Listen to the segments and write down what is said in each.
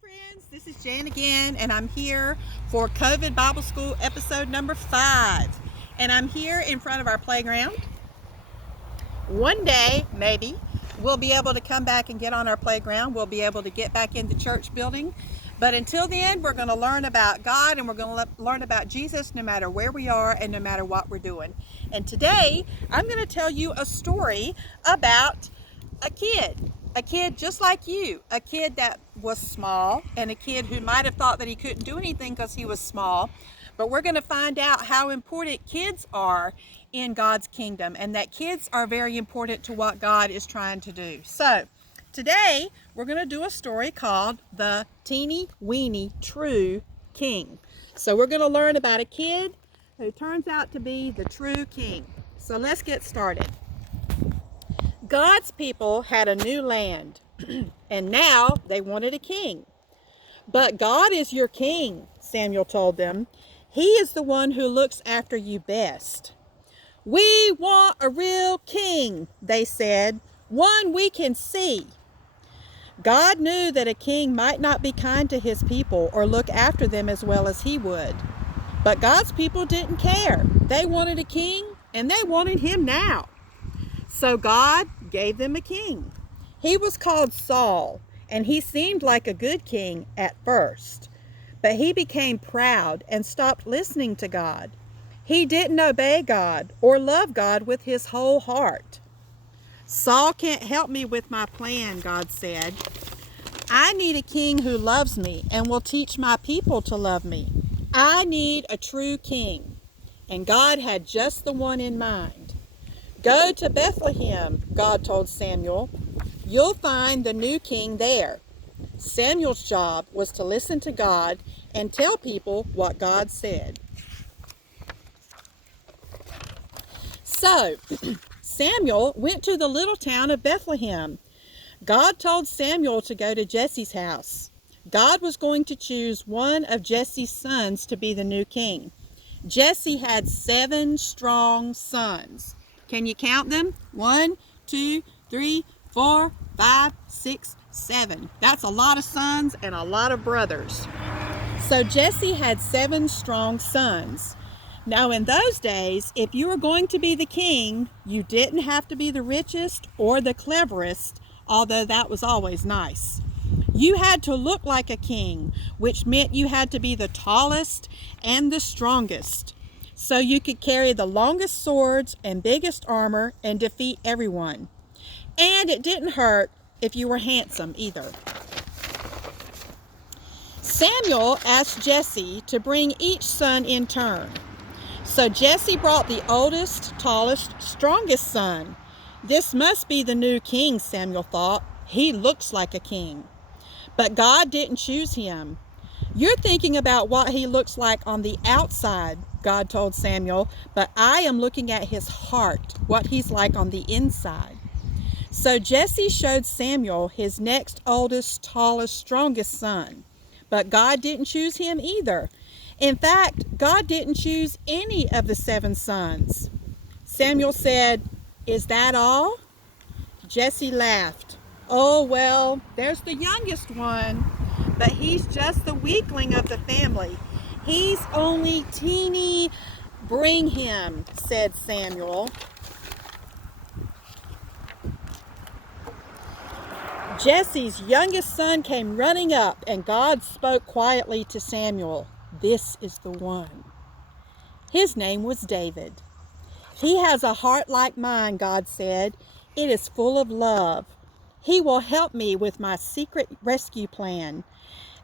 Friends, this is Jan again, and I'm here for COVID Bible School episode number 5. And I'm here in front of our playground. One day, maybe, we'll be able to come back and get on our playground. We'll be able to get back in the church building. But until then, we're going to learn about God and we're going to learn about Jesus no matter where we are and no matter what we're doing. And today, I'm going to tell you a story about a kid just like you, a kid that was small and a kid who might have thought that he couldn't do anything because he was small. But we're going to find out how important kids are in God's kingdom and that kids are very important to what God is trying to do. So today we're going to do a story called The Teeny Weeny True King. So we're going to learn about a kid who turns out to be the true king. So let's get started. God's people had a new land, and now they wanted a king. But God is your king, Samuel told them. He is the one who looks after you best. We want a real king, they said, one we can see. God knew that a king might not be kind to his people or look after them as well as he would. But God's people didn't care. They wanted a king, and they wanted him now. So God gave them a king. He was called Saul, and he seemed like a good king at first. But he became proud and stopped listening to God. He didn't obey God or love God with his whole heart. Saul can't help me with my plan, God said. I need a king who loves me and will teach my people to love me. I need a true king. And God had just the one in mind. Go to Bethlehem, God told Samuel. You'll find the new king there. Samuel's job was to listen to God and tell people what God said. So, Samuel went to the little town of Bethlehem. God told Samuel to go to Jesse's house. God was going to choose one of Jesse's sons to be the new king. Jesse had 7 strong sons. Can you count them? 1, 2, 3, 4, 5, 6, 7. That's a lot of sons and a lot of brothers. So Jesse had 7 strong sons. Now in those days, if you were going to be the king, you didn't have to be the richest or the cleverest, although that was always nice. You had to look like a king, which meant you had to be the tallest and the strongest. So you could carry the longest swords and biggest armor and defeat everyone. And it didn't hurt if you were handsome either. Samuel asked Jesse to bring each son in turn. So Jesse brought the oldest, tallest, strongest son. This must be the new king, Samuel thought. He looks like a king. But God didn't choose him. You're thinking about what he looks like on the outside, God told Samuel, but I am looking at his heart, what he's like on the inside. So Jesse showed Samuel his next oldest, tallest, strongest son. But God didn't choose him either. In fact, God didn't choose any of the 7 sons. Samuel said, "Is that all?" Jesse laughed. "Oh, well, there's the youngest one, but he's just the weakling of the family. He's only teeny." "Bring him," said Samuel. Jesse's youngest son came running up, and God spoke quietly to Samuel. "This is the one." His name was David. "He has a heart like mine," God said. "It is full of love. He will help me with my secret rescue plan.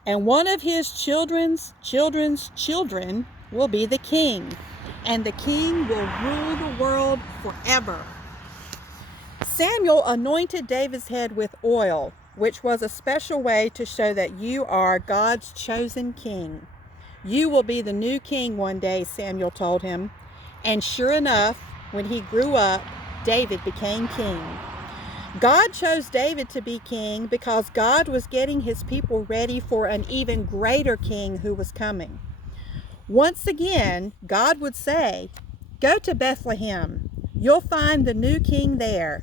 And one of his children's children will be the king. And the king will rule the world forever." Samuel anointed David's head with oil, which was a special way to show that you are God's chosen king. "You will be the new king one day," Samuel told him. And sure enough, when he grew up, David became king. God chose David to be king because God was getting his people ready for an even greater king who was coming. Once again, God would say, "Go to Bethlehem. You'll find the new king there."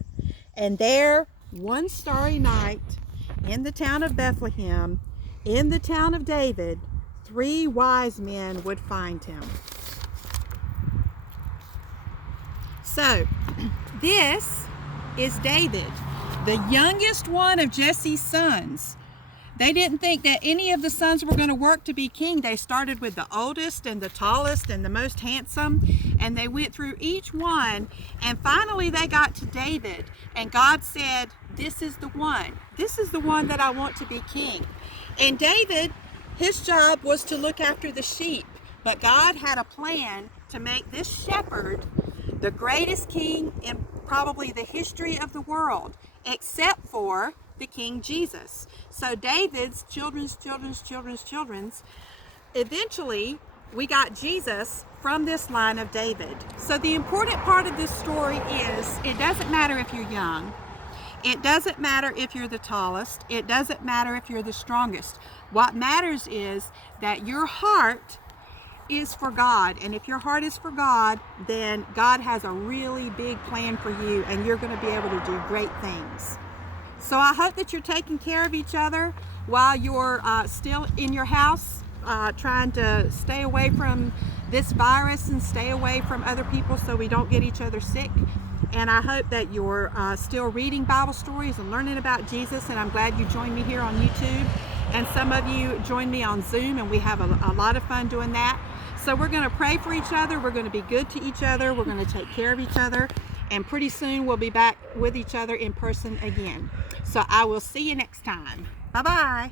And there, one starry night, in the town of Bethlehem, in the town of David, 3 wise men would find him. So, this is David, the youngest one of Jesse's sons. They didn't think that any of the sons were going to work to be king. They started with the oldest and the tallest and the most handsome, and they went through each one, and finally they got to David, and God said, this is the one. This is the one that I want to be king. And David, his job was to look after the sheep, but God had a plan to make this shepherd the greatest king in probably the history of the world, except for the King Jesus. So David's children's, eventually we got Jesus from this line of David. So the important part of this story is, it doesn't matter if you're young, it doesn't matter if you're the tallest, it doesn't matter if you're the strongest. What matters is that your heart is for God, and if your heart is for God, then God has a really big plan for you, and you're going to be able to do great things. So I hope that you're taking care of each other while you're still in your house, trying to stay away from this virus and stay away from other people so we don't get each other sick. And I hope that you're still reading Bible stories and learning about Jesus, and I'm glad you joined me here on YouTube. And some of you joined me on Zoom, and we have a lot of fun doing that. So we're going to pray for each other. We're going to be good to each other. We're going to take care of each other. And pretty soon we'll be back with each other in person again. So I will see you next time. Bye-bye.